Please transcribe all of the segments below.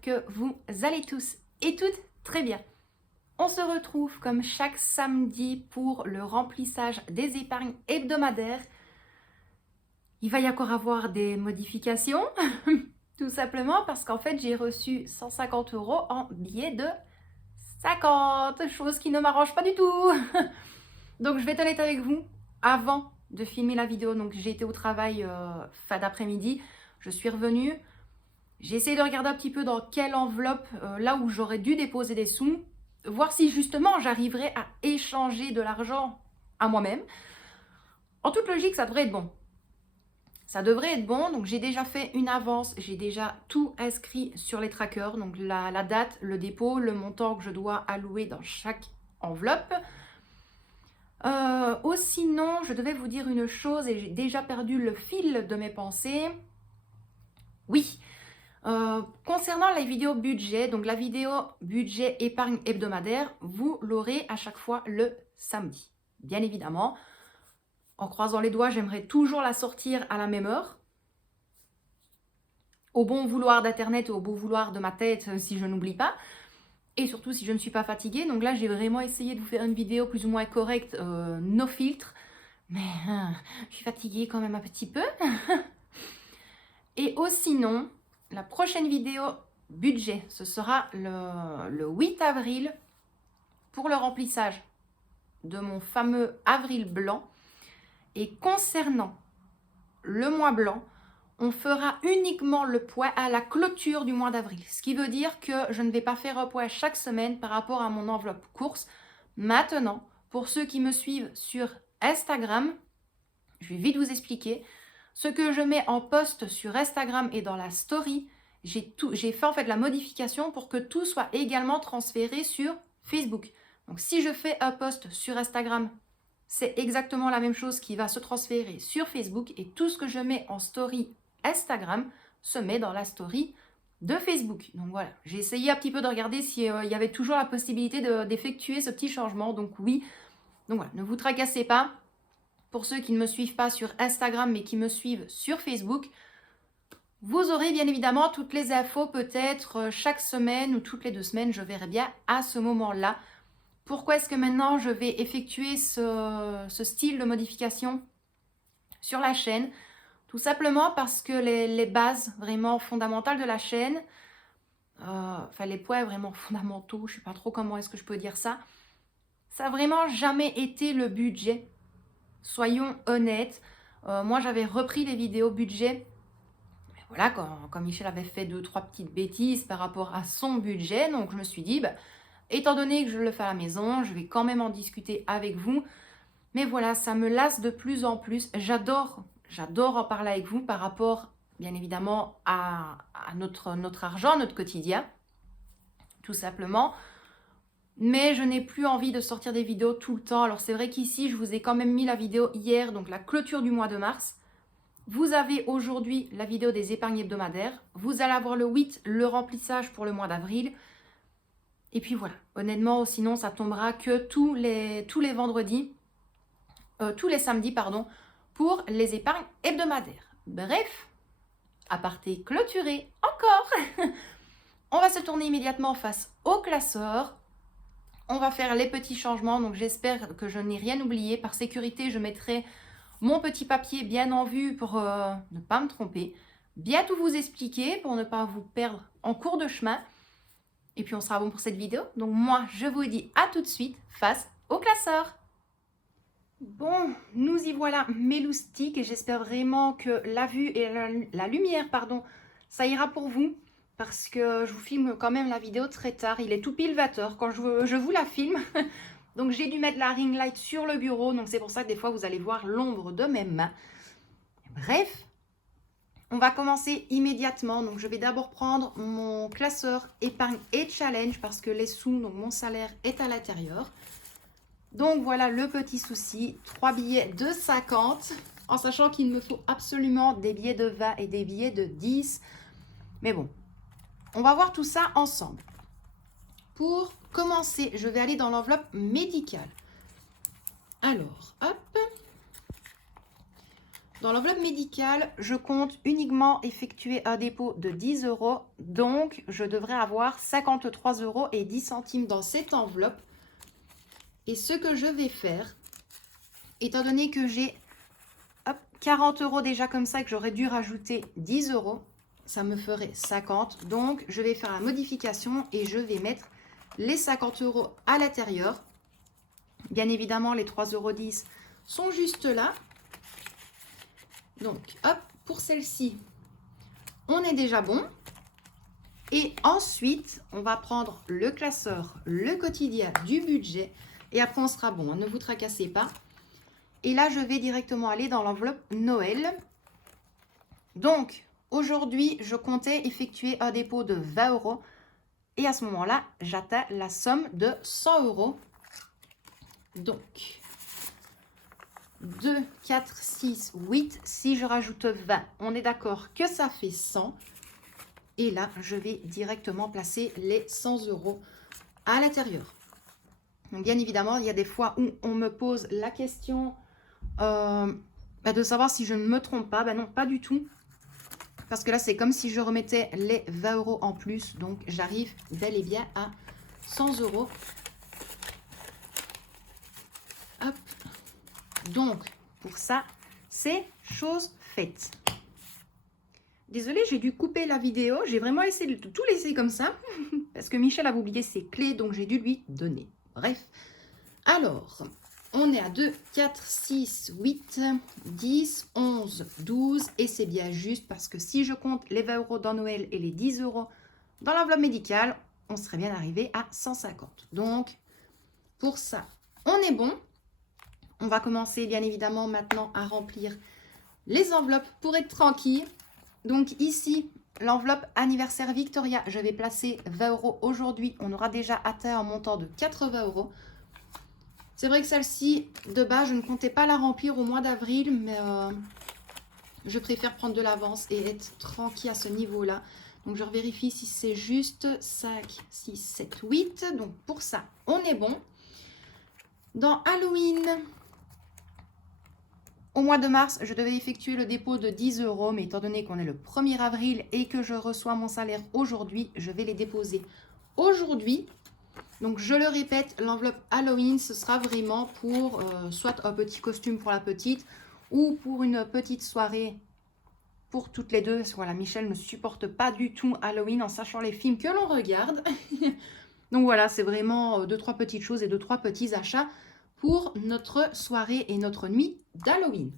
j'espère que vous allez tous et toutes très bien. On se retrouve comme chaque samedi pour le remplissage des épargnes hebdomadaires. Il va y encore avoir des modifications, tout simplement parce qu'en fait j'ai reçu 150 € en billets de 50, chose qui ne m'arrange pas du tout. Donc je vais être honnête avec vous, avant de filmer la vidéo, donc j'ai été au travail fin d'après-midi, je suis revenue. J'ai essayé de regarder un petit peu dans quelle enveloppe, là où j'aurais dû déposer des sous, voir si justement j'arriverais à échanger de l'argent à moi-même. En toute logique, ça devrait être bon. Ça devrait être bon, donc j'ai déjà fait une avance, j'ai déjà tout inscrit sur les trackers, donc la date, le dépôt, le montant que je dois allouer dans chaque enveloppe. Sinon, je devais vous dire une chose et j'ai déjà perdu le fil de mes pensées. Oui. Concernant les vidéos budget, donc la vidéo budget épargne hebdomadaire, vous l'aurez à chaque fois le samedi. Bien évidemment, en croisant les doigts, j'aimerais toujours la sortir à la même heure. Au bon vouloir d'Internet et au bon vouloir de ma tête, si je n'oublie pas. Et surtout si je ne suis pas fatiguée. Donc là, j'ai vraiment essayé de vous faire une vidéo plus ou moins correcte, no filtre. Mais je suis fatiguée quand même un petit peu. Et sinon, la prochaine vidéo budget, ce sera le 8 avril pour le remplissage de mon fameux avril blanc. Et concernant le mois blanc, on fera uniquement le point à la clôture du mois d'avril. Ce qui veut dire que je ne vais pas faire un point chaque semaine par rapport à mon enveloppe course. Maintenant, pour ceux qui me suivent sur Instagram, je vais vite vous expliquer. Ce que je mets en post sur Instagram et dans la story, j'ai fait en fait la modification pour que tout soit également transféré sur Facebook. Donc si je fais un post sur Instagram, c'est exactement la même chose qui va se transférer sur Facebook et tout ce que je mets en story Instagram se met dans la story de Facebook. Donc voilà, j'ai essayé un petit peu de regarder s'il y avait toujours la possibilité d'effectuer ce petit changement. Donc oui, donc voilà, ne vous tracassez pas. Pour ceux qui ne me suivent pas sur Instagram mais qui me suivent sur Facebook, vous aurez bien évidemment toutes les infos peut-être chaque semaine ou toutes les 2 semaines, je verrai bien à ce moment-là. Pourquoi est-ce que maintenant je vais effectuer ce style de modification sur la chaîne? Tout simplement parce que les bases vraiment fondamentales de la chaîne, enfin les points vraiment fondamentaux, je ne sais pas trop comment est-ce que je peux dire ça, ça n'a vraiment jamais été le budget. Soyons honnêtes, moi j'avais repris les vidéos budget, mais voilà, quand Michel avait fait 2-3 petites bêtises par rapport à son budget, donc je me suis dit, bah, étant donné que je le fais à la maison, je vais quand même en discuter avec vous, mais voilà, ça me lasse de plus en plus, j'adore en parler avec vous par rapport, bien évidemment, à notre argent, notre quotidien, tout simplement. Mais je n'ai plus envie de sortir des vidéos tout le temps. Alors c'est vrai qu'ici, je vous ai quand même mis la vidéo hier, donc la clôture du mois de mars. Vous avez aujourd'hui la vidéo des épargnes hebdomadaires. Vous allez avoir le 8, le remplissage pour le mois d'avril. Et puis voilà, honnêtement, sinon ça tombera que tous les vendredis, tous les samedis, pardon, pour les épargnes hebdomadaires. Bref, aparté clôturé encore. On va se tourner immédiatement face au classeur. On va faire les petits changements, donc j'espère que je n'ai rien oublié. Par sécurité, je mettrai mon petit papier bien en vue pour ne pas me tromper. Bien tout vous expliquer pour ne pas vous perdre en cours de chemin. Et puis on sera bon pour cette vidéo. Donc moi, je vous dis à tout de suite face au classeur. Bon, nous y voilà, mes loustiques, et j'espère vraiment que la vue et la lumière, pardon, ça ira pour vous. Parce que je vous filme quand même la vidéo très tard. Il est tout pile 20h quand je vous la filme. Donc j'ai dû mettre la ring light sur le bureau. Donc c'est pour ça que des fois vous allez voir l'ombre de mes mains. Bref, on va commencer immédiatement. Donc je vais d'abord prendre mon classeur épargne et challenge parce que les sous, donc mon salaire est à l'intérieur. Donc voilà le petit souci. 3 billets de 50. En sachant qu'il me faut absolument des billets de 20 et des billets de 10. Mais bon. On va voir tout ça ensemble. Pour commencer, je vais aller dans l'enveloppe médicale. Alors, hop. Dans l'enveloppe médicale, je compte uniquement effectuer un dépôt de 10 €. Donc, je devrais avoir 53,10 € dans cette enveloppe. Et ce que je vais faire, étant donné que j'ai 40 € déjà comme ça et que j'aurais dû rajouter 10 €, ça me ferait 50. Donc, je vais faire la modification et je vais mettre les 50 € à l'intérieur. Bien évidemment, les 3,10 € sont juste là. Donc, hop, pour celle-ci, on est déjà bon. Et ensuite, on va prendre le classeur, le quotidien du budget. Et après, on sera bon, hein, ne vous tracassez pas. Et là, je vais directement aller dans l'enveloppe Noël. Donc, aujourd'hui, je comptais effectuer un dépôt de 20 €. Et à ce moment-là, j'atteins la somme de 100 €. Donc, 2, 4, 6, 8. Si je rajoute 20, on est d'accord que ça fait 100. Et là, je vais directement placer les 100 € à l'intérieur. Donc, bien évidemment, il y a des fois où on me pose la question de savoir si je ne me trompe pas. Ben non, pas du tout. Parce que là, c'est comme si je remettais les 20 € en plus. Donc, j'arrive bel et bien à 100 €. Hop. Donc, pour ça, c'est chose faite. Désolée, j'ai dû couper la vidéo. J'ai vraiment essayé de tout laisser comme ça. Parce que Michel avait oublié ses clés, donc j'ai dû lui donner. Bref. Alors, on est à 2, 4, 6, 8, 10, 11, 12. Et c'est bien juste parce que si je compte les 20 € dans Noël et les 10 € dans l'enveloppe médicale, on serait bien arrivé à 150. Donc, pour ça, on est bon. On va commencer bien évidemment maintenant à remplir les enveloppes pour être tranquille. Donc ici, l'enveloppe anniversaire Victoria, je vais placer 20 € aujourd'hui. On aura déjà atteint un montant de 80 €. C'est vrai que celle-ci, de base, je ne comptais pas la remplir au mois d'avril, mais je préfère prendre de l'avance et être tranquille à ce niveau-là. Donc je vérifie si c'est juste 5, 6, 7, 8. Donc pour ça, on est bon. Dans Halloween, au mois de mars, je devais effectuer le dépôt de 10 €, mais étant donné qu'on est le 1er avril et que je reçois mon salaire aujourd'hui, je vais les déposer aujourd'hui. Donc, je le répète, l'enveloppe Halloween, ce sera vraiment pour soit un petit costume pour la petite ou pour une petite soirée pour toutes les deux. Voilà, Michel ne supporte pas du tout Halloween en sachant les films que l'on regarde. Donc voilà, c'est vraiment 2-3 petites choses et 2-3 petits achats pour notre soirée et notre nuit d'Halloween.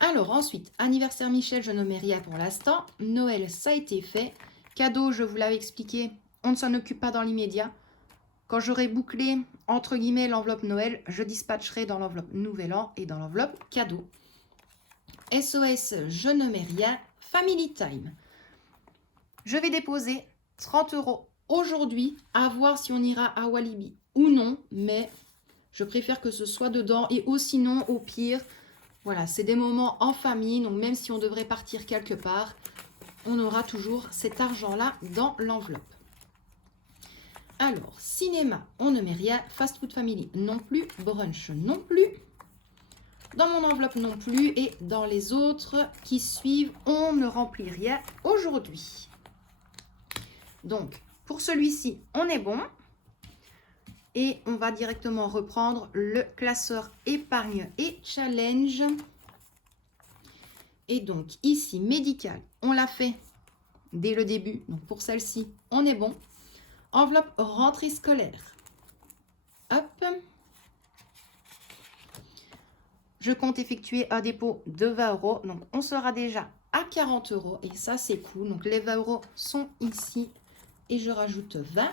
Alors ensuite, anniversaire Michel, je ne mets rien pour l'instant. Noël, ça a été fait. Cadeau, je vous l'avais expliqué, on ne s'en occupe pas dans l'immédiat. Quand j'aurai bouclé, entre guillemets, l'enveloppe Noël, je dispatcherai dans l'enveloppe Nouvel An et dans l'enveloppe cadeau. SOS, je ne mets rien. Family Time. Je vais déposer 30 € aujourd'hui, à voir si on ira à Walibi ou non, mais je préfère que ce soit dedans. Et ou sinon, au pire, voilà, c'est des moments en famille, donc même si on devrait partir quelque part, on aura toujours cet argent-là dans l'enveloppe. Alors, cinéma, on ne met rien. Fast Food Family non plus. Brunch non plus. Dans mon enveloppe non plus. Et dans les autres qui suivent, on ne remplit rien aujourd'hui. Donc, pour celui-ci, on est bon. Et on va directement reprendre le classeur épargne et challenge. Et donc, ici, médical, on l'a fait dès le début. Donc, pour celle-ci, on est bon. Enveloppe rentrée scolaire. Hop. Je compte effectuer un dépôt de 20 €. Donc, on sera déjà à 40 €. Et ça, c'est cool. Donc, les 20 € sont ici. Et je rajoute 20.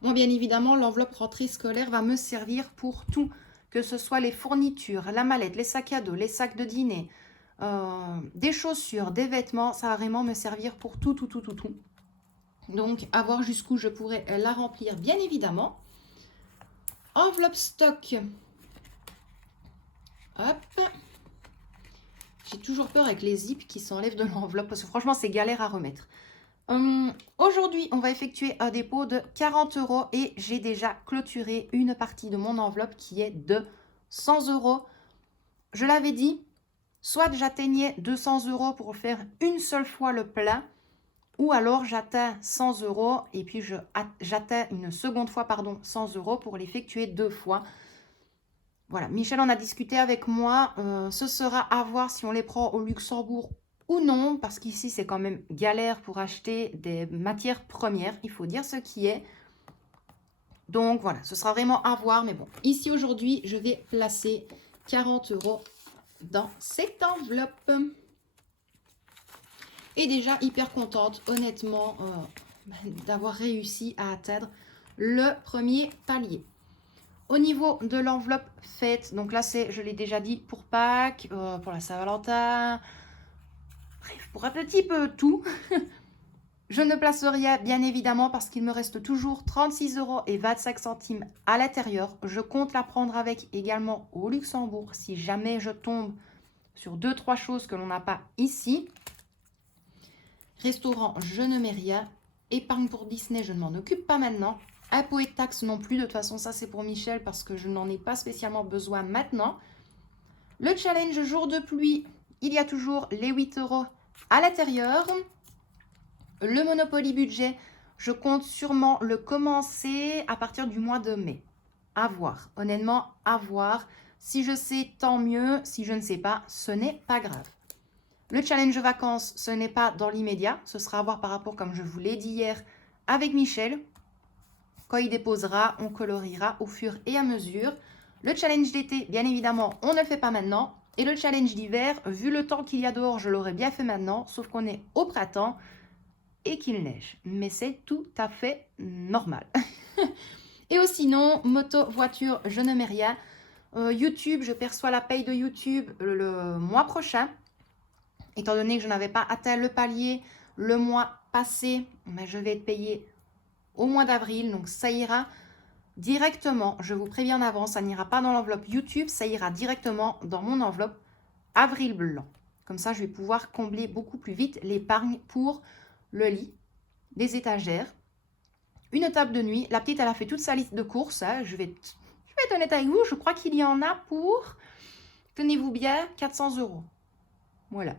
Bon, bien évidemment, l'enveloppe rentrée scolaire va me servir pour tout. Que ce soit les fournitures, la mallette, les sacs à dos, les sacs de dîner, des chaussures, des vêtements. Ça va vraiment me servir pour tout. Donc, à voir jusqu'où je pourrais la remplir, bien évidemment. Enveloppe stock. Hop. J'ai toujours peur avec les zips qui s'enlèvent de l'enveloppe parce que franchement, c'est galère à remettre. Aujourd'hui, on va effectuer un dépôt de 40 € et j'ai déjà clôturé une partie de mon enveloppe qui est de 100 €. je l'avais dit, soit j'atteignais 200 € pour faire une seule fois le plein, ou alors j'atteins 100 € et puis j'atteins une seconde fois, pardon, 100 € pour l'effectuer 2 fois. Voilà, Michel en a discuté avec moi. Ce sera à voir si on les prend au Luxembourg ou non, parce qu'ici c'est quand même galère pour acheter des matières premières, il faut dire ce qui est. Donc voilà, ce sera vraiment à voir. Mais bon, ici aujourd'hui, je vais placer 40 € dans cette enveloppe. Et déjà hyper contente, honnêtement, d'avoir réussi à atteindre le premier palier. Au niveau de l'enveloppe faite, donc là c'est, je l'ai déjà dit, pour Pâques, pour la Saint-Valentin, bref, pour un petit peu tout. Je ne place rien, bien évidemment, parce qu'il me reste toujours 36 € et 25 centimes à l'intérieur. Je compte la prendre avec également au Luxembourg, si jamais je tombe sur 2-3 choses que l'on n'a pas ici. Restaurant, je ne mets rien. Épargne pour Disney, je ne m'en occupe pas maintenant. Impôts et taxes non plus. De toute façon, ça c'est pour Michel parce que je n'en ai pas spécialement besoin maintenant. Le challenge jour de pluie, il y a toujours les 8 € à l'intérieur. Le Monopoly budget, je compte sûrement le commencer à partir du mois de mai. À voir. Honnêtement, à voir. Si je sais, tant mieux. Si je ne sais pas, ce n'est pas grave. Le challenge vacances, ce n'est pas dans l'immédiat. Ce sera à voir par rapport, comme je vous l'ai dit hier, avec Michel. Quand il déposera, on coloriera au fur et à mesure. Le challenge d'été, bien évidemment, on ne le fait pas maintenant. Et le challenge d'hiver, vu le temps qu'il y a dehors, je l'aurais bien fait maintenant. Sauf qu'on est au printemps et qu'il neige. Mais c'est tout à fait normal. Et sinon, moto, voiture, je ne mets rien. YouTube, je perçois la paye de YouTube le mois prochain. Étant donné que je n'avais pas atteint le palier le mois passé, mais je vais être payée au mois d'avril. Donc ça ira directement, je vous préviens en avance, ça n'ira pas dans l'enveloppe YouTube, ça ira directement dans mon enveloppe Avril Blanc. Comme ça, je vais pouvoir combler beaucoup plus vite l'épargne pour le lit, des étagères, une table de nuit. La petite, elle a fait toute sa liste de courses. Hein. Je vais être honnête avec vous, je crois qu'il y en a pour, tenez-vous bien, 400 €. Voilà.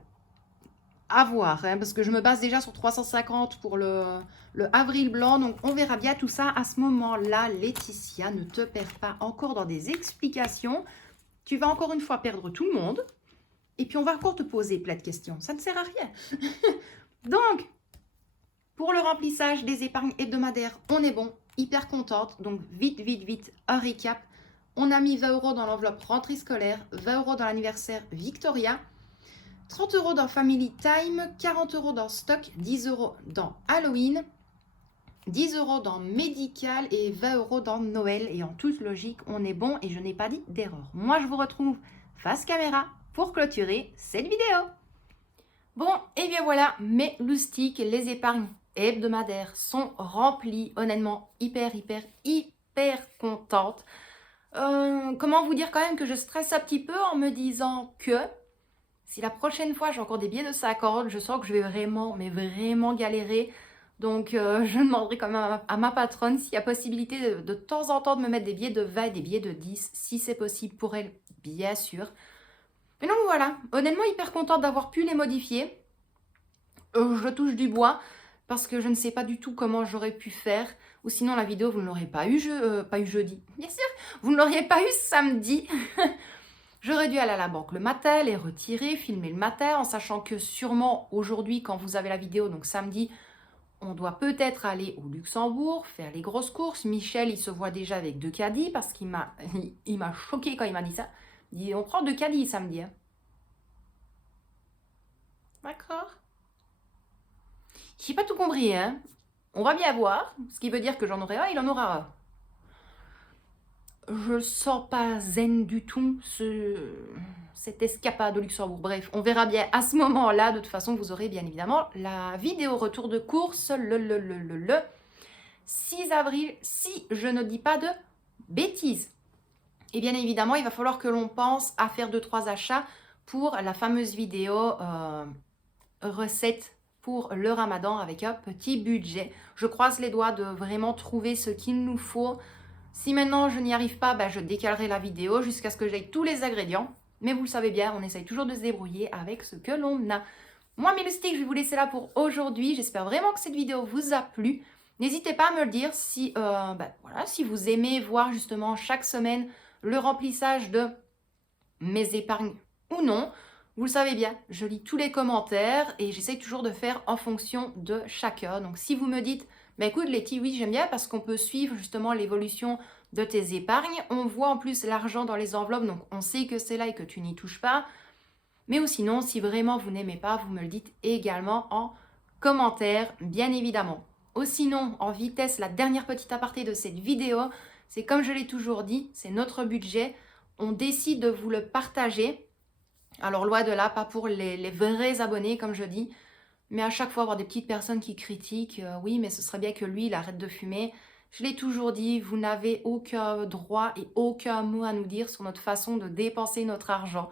À voir, hein, parce que je me base déjà sur 350 pour le Avril Blanc. Donc, on verra bien tout ça à ce moment-là. Laetitia, ne te perds pas encore dans des explications. Tu vas encore une fois perdre tout le monde. Et puis, on va encore te poser plein de questions. Ça ne sert à rien. Donc, pour le remplissage des épargnes hebdomadaires, on est bon. Hyper contente. Donc, vite, un récap. On a mis 20 € dans l'enveloppe rentrée scolaire, 20 € dans l'anniversaire Victoria, 30 € dans Family Time, 40 € dans Stock, 10 € dans Halloween, 10 € dans Médical et 20 € dans Noël. Et en toute logique, on est bon et je n'ai pas dit d'erreur. Moi, je vous retrouve face caméra pour clôturer cette vidéo. Bon, et bien voilà, mes loustiques, les épargnes hebdomadaires sont remplies. Honnêtement, hyper contente. Comment vous dire quand même que je stresse un petit peu en me disant que si la prochaine fois j'ai encore des billets de 50, je sens que je vais vraiment, mais vraiment galérer. Donc je demanderai quand même à ma patronne s'il y a possibilité de temps en temps de me mettre des billets de 20, des billets de 10, si c'est possible pour elle, bien sûr. Mais donc voilà, honnêtement hyper contente d'avoir pu les modifier. Je touche du bois parce que je ne sais pas du tout comment j'aurais pu faire. Ou sinon la vidéo vous ne l'aurez pas eu jeudi. Bien sûr, vous ne l'auriez pas eu samedi. J'aurais dû aller à la banque le matin, les retirer, filmer le matin, en sachant que sûrement aujourd'hui, quand vous avez la vidéo, donc samedi, on doit peut-être aller au Luxembourg, faire les grosses courses. Michel, il se voit déjà avec 2 caddies parce qu'il m'a choqué quand il m'a dit ça. Il dit, on prend 2 caddies samedi. Hein. D'accord. J'ai pas tout compris, hein. On va bien voir, ce qui veut dire que j'en aurai un, il en aura un. Je ne sens pas zen du tout cette escapade au Luxembourg. Bref, on verra bien à ce moment-là. De toute façon, vous aurez bien évidemment la vidéo retour de course le 6 avril, si je ne dis pas de bêtises. Et bien évidemment, il va falloir que l'on pense à faire 2-3 achats pour la fameuse vidéo recette pour le Ramadan avec un petit budget. Je croise les doigts de vraiment trouver ce qu'il nous faut. Si maintenant je n'y arrive pas, je décalerai la vidéo jusqu'à ce que j'aie tous les ingrédients. Mais vous le savez bien, on essaye toujours de se débrouiller avec ce que l'on a. Moi, mes loustiques, je vais vous laisser là pour aujourd'hui. J'espère vraiment que cette vidéo vous a plu. N'hésitez pas à me le dire si, voilà, si vous aimez voir justement chaque semaine le remplissage de mes épargnes ou non. Vous le savez bien, je lis tous les commentaires et j'essaye toujours de faire en fonction de chacun. Donc si vous me dites, bah écoute Letty, oui j'aime bien parce qu'on peut suivre justement l'évolution de tes épargnes. On voit en plus l'argent dans les enveloppes, donc on sait que c'est là et que tu n'y touches pas. Mais ou sinon, si vraiment vous n'aimez pas, vous me le dites également en commentaire, bien évidemment. Ou sinon, en vitesse, la dernière petite aparté de cette vidéo, c'est comme je l'ai toujours dit, c'est notre budget. On décide de vous le partager. Alors loin de là, pas pour les vrais abonnés, comme je dis, mais à chaque fois avoir des petites personnes qui critiquent, oui, mais ce serait bien que lui, il arrête de fumer. Je l'ai toujours dit, vous n'avez aucun droit et aucun mot à nous dire sur notre façon de dépenser notre argent.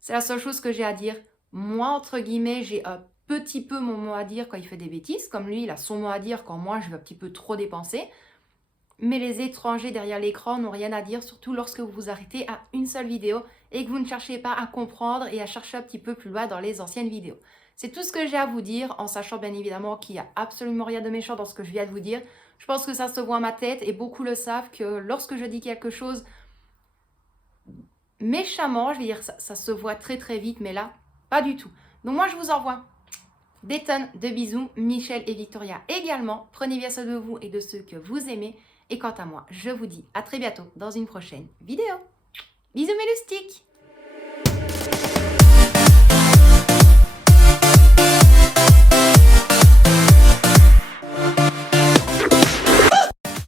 C'est la seule chose que j'ai à dire. Moi, entre guillemets, j'ai un petit peu mon mot à dire quand il fait des bêtises, comme lui, il a son mot à dire quand moi, je vais un petit peu trop dépenser. Mais les étrangers derrière l'écran n'ont rien à dire, surtout lorsque vous vous arrêtez à une seule vidéo et que vous ne cherchez pas à comprendre et à chercher un petit peu plus loin dans les anciennes vidéos. C'est tout ce que j'ai à vous dire, en sachant bien évidemment qu'il n'y a absolument rien de méchant dans ce que je viens de vous dire. Je pense que ça se voit à ma tête et beaucoup le savent que lorsque je dis quelque chose méchamment, je vais dire ça se voit très très vite, mais là, pas du tout. Donc moi, je vous envoie des tonnes de bisous, Michel et Victoria également. Prenez bien soin de vous et de ceux que vous aimez. Et quant à moi, je vous dis à très bientôt dans une prochaine vidéo. Bisous mes loustiques!